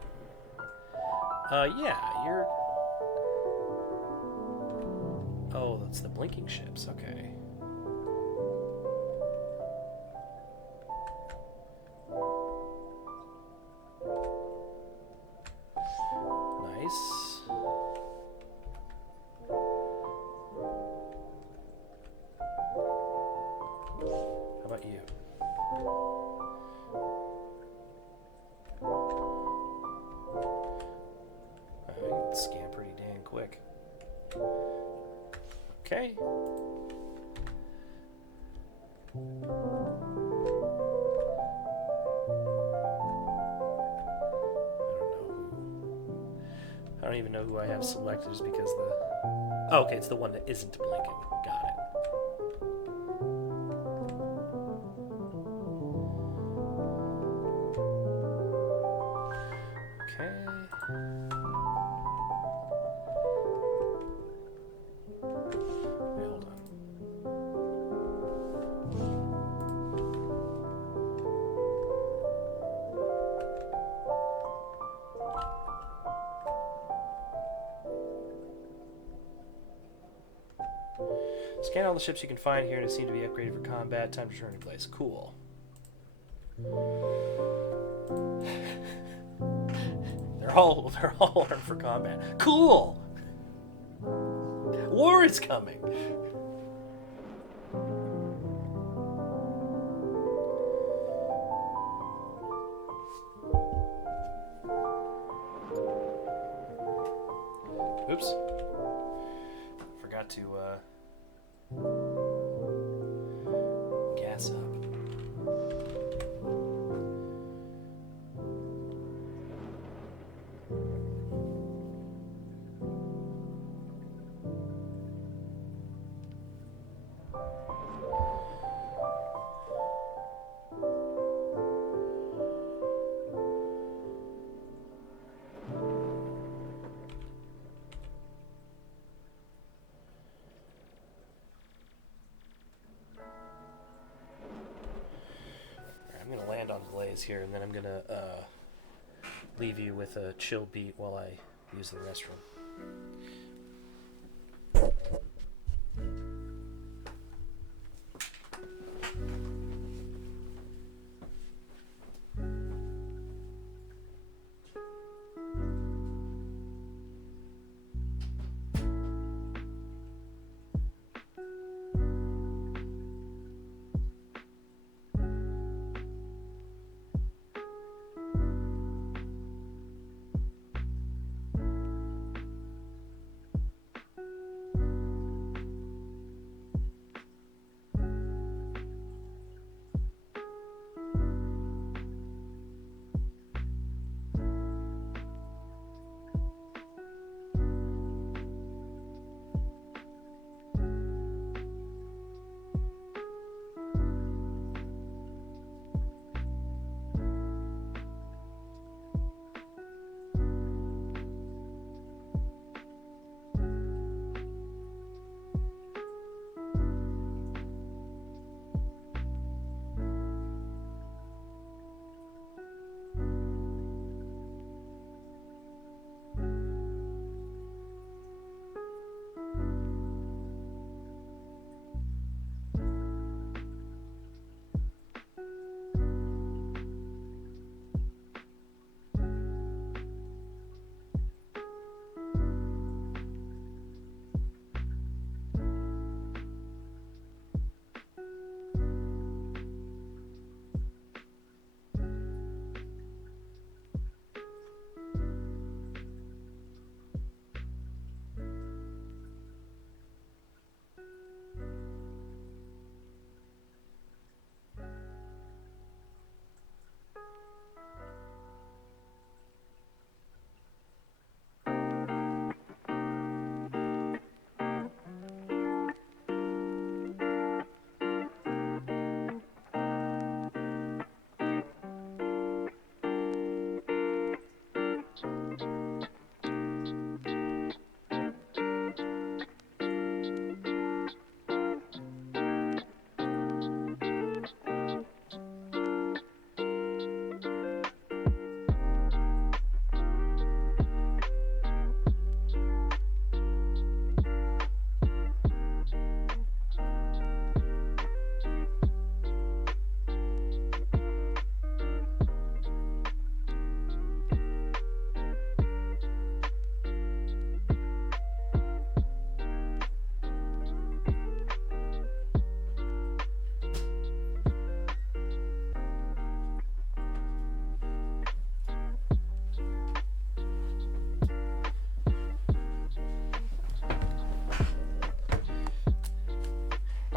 Yeah, you're... Oh, that's the blinking ships. Okay. Nice. How about you? I can scan pretty dang quick. Okay. I don't even know who I have selected just because the... Oh, okay, it's the one that isn't blinking. Got it. Scan all the ships you can find here and it seemed to be upgraded for combat. Time to return to place. Cool. They're all armed for combat. Cool! War is coming! Oops. Forgot to, gas up. On Glaze here, and then I'm gonna leave you with a chill beat while I use the restroom.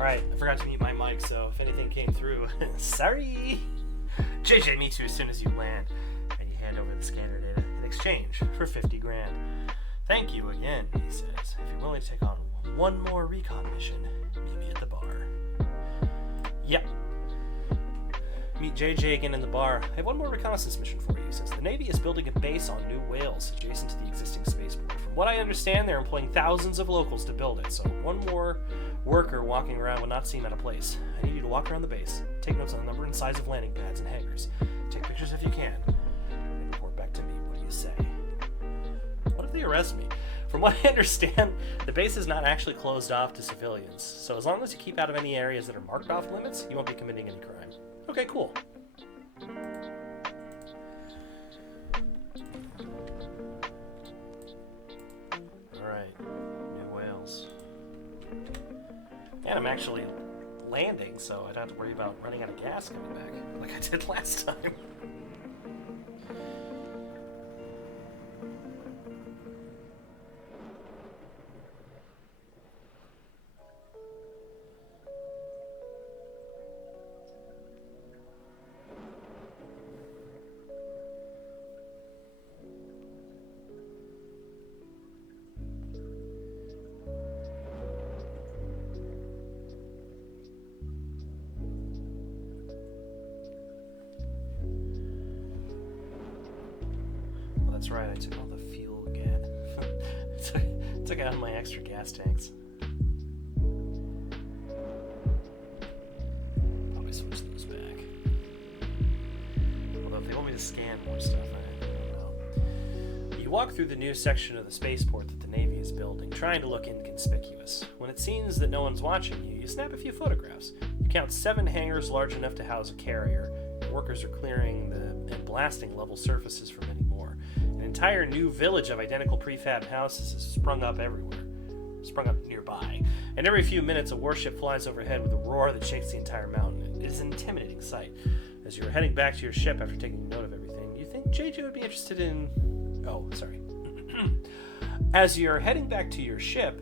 Alright, I forgot to mute my mic, so if anything came through, sorry! JJ meets you as soon as you land, and you hand over the scanner data in exchange for 50 grand. Thank you again, he says. If you're willing to take on one more recon mission, meet me at the bar. Yep. Meet JJ again in the bar. I have one more reconnaissance mission for you, he says. The Navy is building a base on New Wales, adjacent to the existing spaceport. From what I understand, they're employing thousands of locals to build it, so one more worker walking around will not seem out of place. I need you to walk around the base, take notes on the number and size of landing pads and hangars, take pictures if you can, and report back to me. What do you say? What if they arrest me? From what I understand, the base is not actually closed off to civilians, so as long as you keep out of any areas that are marked off limits, you won't be committing any crime. Okay, cool. Alright, New Wales. And I'm actually landing, so I don't have to worry about running out of gas coming back, like I did last time. That's right, I took all the fuel again. took out my extra gas tanks. Probably switch those back. Although if they want me to scan more stuff, I don't know. You walk through the new section of the spaceport that the Navy is building, trying to look inconspicuous. When it seems that no one's watching you, you snap a few photographs. You count 7 hangars large enough to house a carrier. Workers are clearing and blasting level surfaces for many more. An entire new village of identical prefab houses has sprung up nearby. And every few minutes a warship flies overhead with a roar that shakes the entire mountain. It is an intimidating sight. As you're heading back to your ship after taking note of everything, you think JJ would be interested in... Oh, sorry. As you're heading back to your ship,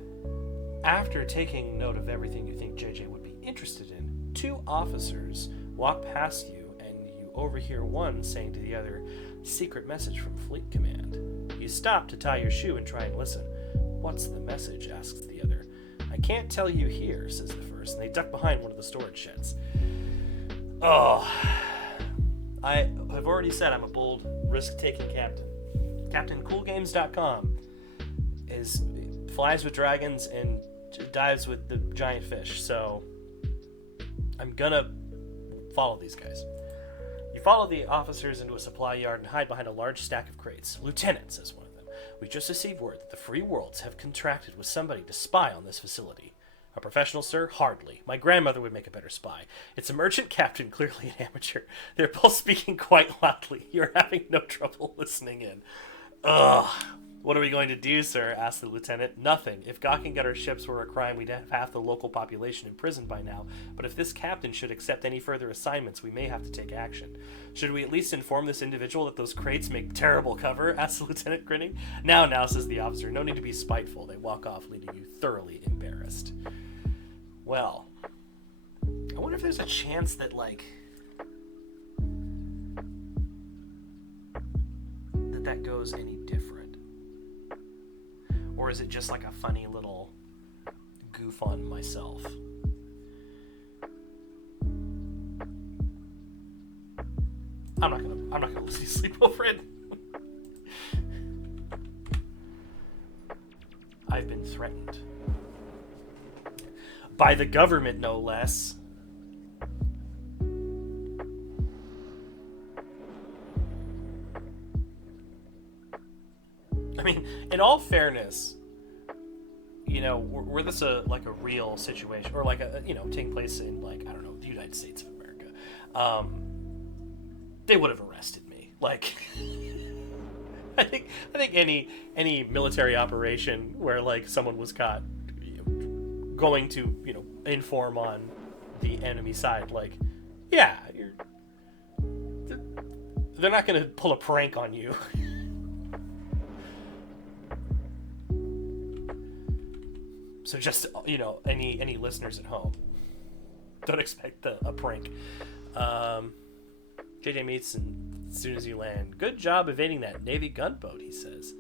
after taking note of everything you think JJ would be interested in, 2 officers walk past you and you overhear one saying to the other, "Secret message from Fleet Command." You stop to tie your shoe and try and listen. "What's the message?" asks the other. "I can't tell you here," says the first, and they duck behind one of the storage sheds. Oh, I have already said I'm a bold, risk-taking captain. CaptainCoolGames.com flies with dragons and dives with the giant fish, so I'm gonna follow these guys. You follow the officers into a supply yard and hide behind a large stack of crates. "Lieutenant," says one of them, "we just received word that the Free Worlds have contracted with somebody to spy on this facility." "A professional, sir? Hardly. My grandmother would make a better spy. It's a merchant captain, clearly an amateur. They're both speaking quite loudly. You're having no trouble listening in." Ugh. "What are we going to do, sir?" asked the lieutenant. "Nothing. If gawking at our ships were a crime, we'd have half the local population imprisoned by now. But if this captain should accept any further assignments, we may have to take action." "Should we at least inform this individual that those crates make terrible cover?" asked the lieutenant, grinning. Now, says the officer. "No need to be spiteful." They walk off, leaving you thoroughly embarrassed. Well, I wonder if there's a chance that, that goes any different. Or is it just like a funny little goof on myself? I'm not gonna lose any sleep over it. I've been threatened. By the government, no less. I mean, in all fairness, were this a real situation, or taking place in the United States of America, they would have arrested me. I think any military operation where someone was caught going to inform on the enemy side, they're not going to pull a prank on you. So just, any listeners at home, Don't expect a prank. JJ meets and as soon as you land. Good job evading that Navy gunboat, he says.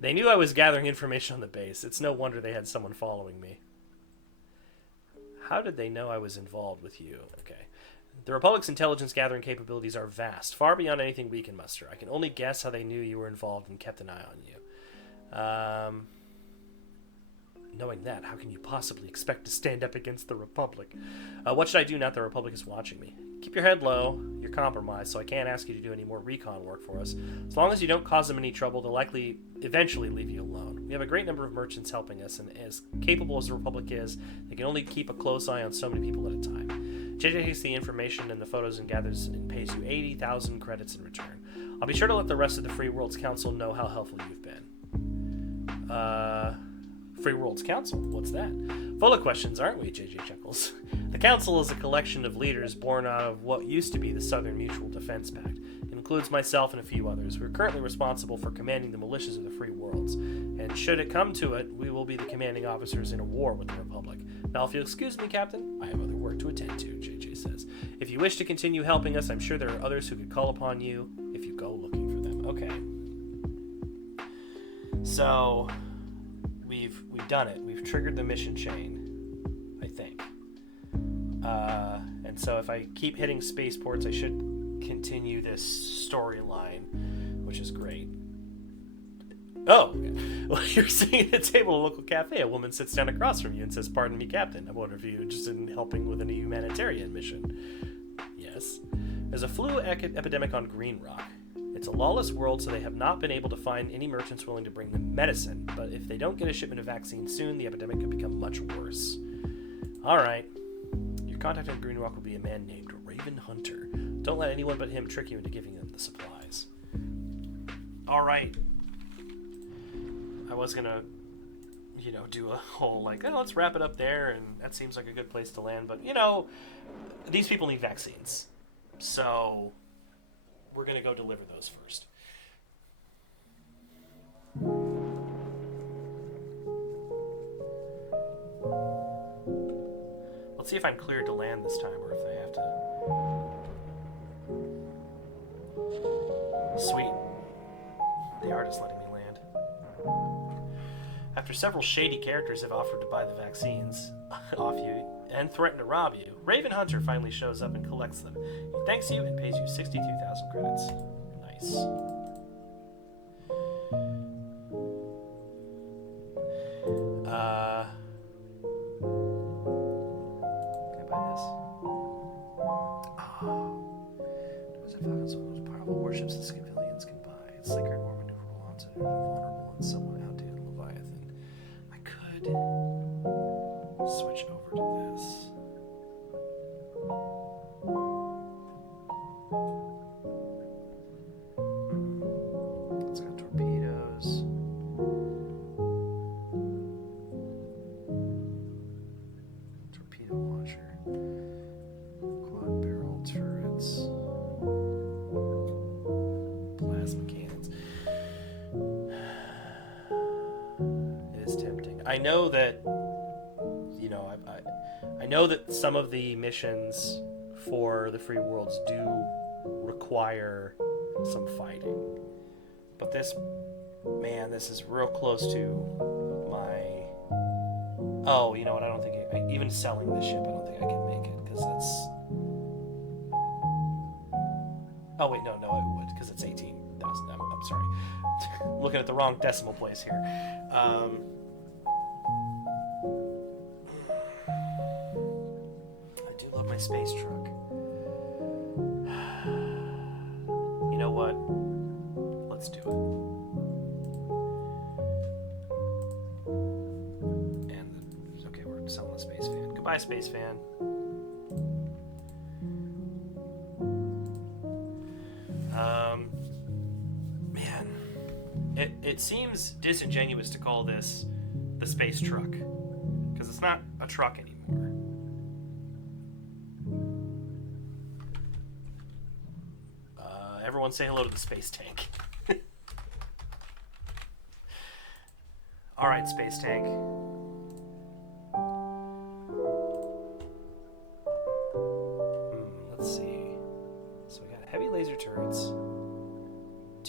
They knew I was gathering information on the base. It's no wonder they had someone following me. How did they know I was involved with you? Okay. The Republic's intelligence gathering capabilities are vast, far beyond anything we can muster. I can only guess how they knew you were involved and kept an eye on you. Knowing that, how can you possibly expect to stand up against the Republic? What should I do now that the Republic is watching me? Keep your head low. You're compromised, so I can't ask you to do any more recon work for us. As long as you don't cause them any trouble, they'll likely eventually leave you alone. We have a great number of merchants helping us, and as capable as the Republic is, they can only keep a close eye on so many people at a time. JJ takes the information and the photos and gathers and pays you 80,000 credits in return. I'll be sure to let the rest of the Free Worlds Council know how helpful you've been. Free Worlds Council? What's that? Full of questions, aren't we? JJ chuckles. The Council is a collection of leaders born out of what used to be the Southern Mutual Defense Pact. It includes myself and a few others. We're currently responsible for commanding the militias of the Free Worlds, and should it come to it, we will be the commanding officers in a war with the Republic. Now, if you'll excuse me, Captain, I have other work to attend to, JJ says. If you wish to continue helping us, I'm sure there are others who could call upon you if you go looking for them. Okay. So we've done it. We've triggered the mission chain, I think. And so if I keep hitting spaceports, I should continue this storyline, which is great. Oh, okay. Well, you're sitting at a table at a local cafe. A woman sits down across from you and says, "Pardon me, Captain. I wonder if you're interested in helping with a humanitarian mission." Yes. There's a flu epidemic on Green Rock. It's a lawless world, so they have not been able to find any merchants willing to bring them medicine. But if they don't get a shipment of vaccines soon, the epidemic could become much worse. All right. Your contact on Green Rock will be a man named Raven Hunter. Don't let anyone but him trick you into giving them the supplies. All right. I was gonna, do a whole let's wrap it up there, and that seems like a good place to land. But these people need vaccines, so we're gonna go deliver those first. Let's see if I'm cleared to land this time, or if I have to. Sweet. They are just letting me land. After several shady characters have offered to buy the vaccines off you and threaten to rob you, Raven Hunter finally shows up and collects them. He thanks you and pays you 62,000 credits. Nice. Can I buy this? Those are Falcon's most powerful warships the civilians can buy. It's slicker and more maneuverable, vulnerable, and somewhat outdated Leviathan. I could switch over to this. It's got torpedoes. Torpedo launcher. Quad barrel turrets. Plasma cannons. It is tempting. I know that I know that some of the missions for the Free Worlds do require some fighting, but this is real close to my. Oh, you know what? I don't think even selling this ship, I don't think I can make it because that's. Oh wait, no, it would because it's 18,000. I'm sorry, looking at the wrong decimal place here. I do love my space truck. You know what? Let's do it. And okay, we're selling the Space Fan. Goodbye, Space Fan. Man, it seems disingenuous to call this the space truck because it's not a truck anymore. Everyone say hello to the space tank. Alright, space tank.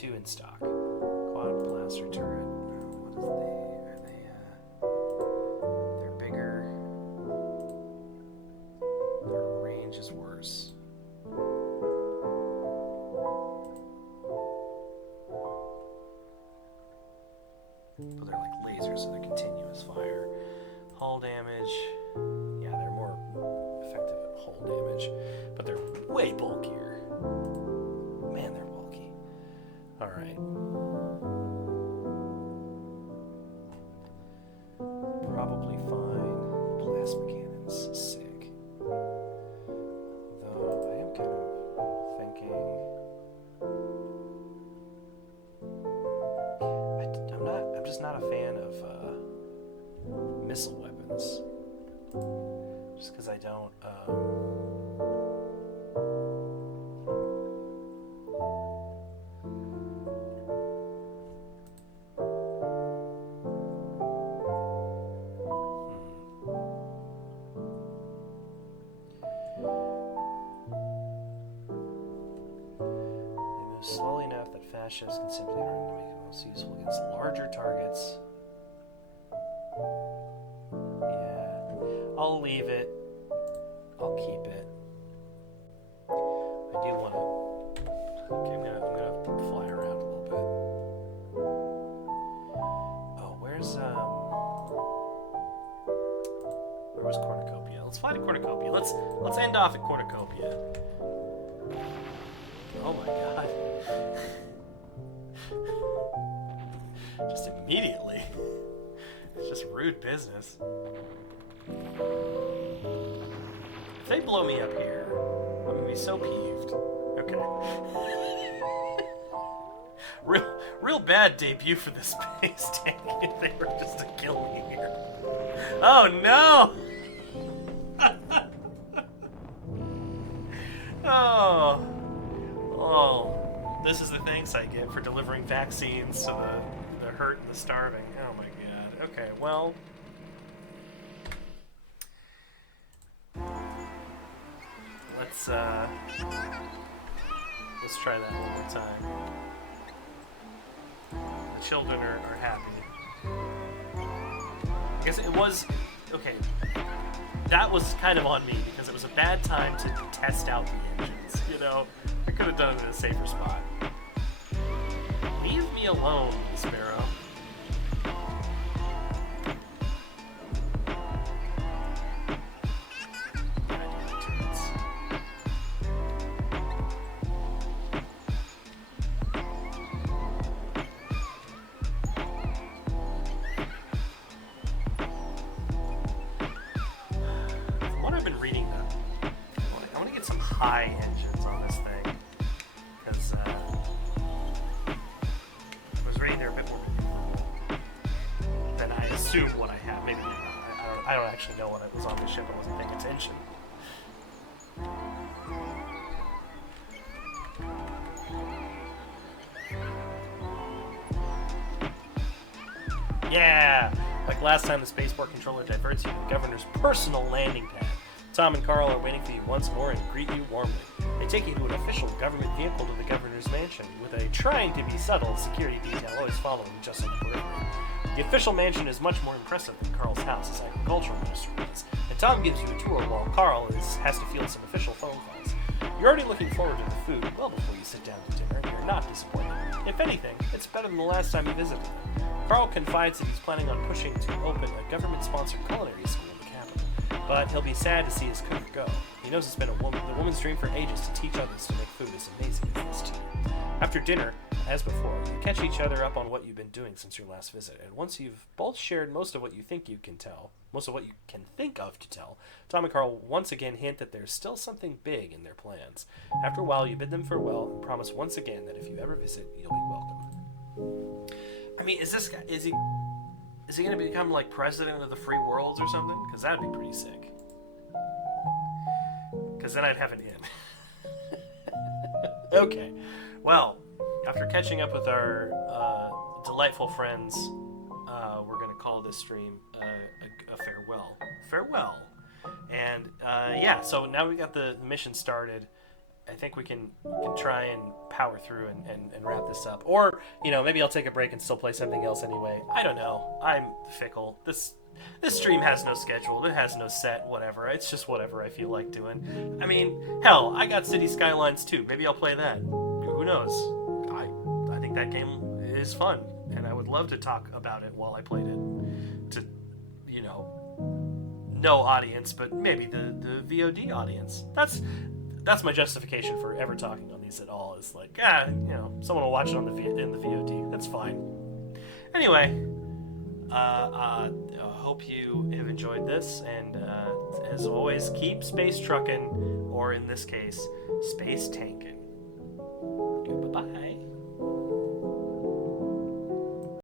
2 in stock. Quad blaster turret. What is they're bigger. Their range is worse. But they're like lasers, so they're continuous fire. Hull damage. Yeah, they're more effective at hull damage. But they're way bulkier. Man, they're bulky. Alright. Probably fine. Plasma cannons. Sick. Though I am kind of thinking... I'm just not a fan of missile weapons. Just because I don't... slowly enough that fast ships can simply run to make it most useful against larger targets. Yeah, I'll leave it. I'll keep it. I do want to. Okay, I'm gonna fly around a little bit. Oh, where was Cornucopia? Let's fly to Cornucopia. Let's end off at Cornucopia. Oh my god. Just immediately. It's just rude business. If they blow me up here, I'm gonna be so peeved. Okay. Real bad debut for the space tank if they were just to kill me here. Oh no! Oh, this is the thanks I get for delivering vaccines to the hurt and the starving. Oh my god. Okay, well. Let's try that one more time. The children are happy. I guess it was... Okay. That was kind of on me because it was a bad time to test out the engines, you know? I could have done it in a safer spot. Leave me alone, Sparrow. From what I've been reading, though, I want to get some high engines on this thing. Because I was reading they're a bit more than I assumed what I had. Maybe I don't actually know what it was on the ship. I wasn't paying attention. Yeah! Like last time, the spaceport controller diverts you to the governor's personal landing pad. Tom and Carl are waiting for you once more and greet you warmly. They take you to an official government vehicle to the governor's mansion, with a trying-to-be-subtle security detail always following just on the periphery. The official mansion is much more impressive than Carl's house, as agricultural minister was, and Tom gives you a tour while Carl has to field some official phone calls. You're already looking forward to the food well before you sit down to dinner, and you're not disappointed. If anything, it's better than the last time you visited them. Carl confides that he's planning on pushing to open a government-sponsored culinary school in the capital, but he'll be sad to see his cook go. He knows it's been the woman's dream for ages to teach others to make food as amazing as this too. After dinner, as before, you catch each other up on what you've been doing since your last visit, and once you've both shared most of what you think you can think of to tell, Tom and Carl once again hint that there's still something big in their plans. After a while, you bid them farewell and promise once again that if you ever visit, you'll be welcome. I mean, is this guy, is he going to become like president of the free worlds or something? Because that'd be pretty sick. Because then I'd have an in. Okay. Well, after catching up with our delightful friends, we're going to call this stream a farewell. Farewell. And yeah, so now we got the mission started. I think we can try and power through and wrap this up. Or, maybe I'll take a break and still play something else anyway. I don't know. I'm fickle. This stream has no schedule. It has no set, whatever. It's just whatever I feel like doing. I mean, hell, I got City Skylines 2. Maybe I'll play that. Who knows? I think that game is fun, and I would love to talk about it while I played it. To, no audience, but maybe the VOD audience. That's my justification for ever talking on these at all. Is like, someone will watch it in the VOD. That's fine. Anyway, I hope you have enjoyed this, and as always, keep space trucking, or in this case, space tanking. Bye bye.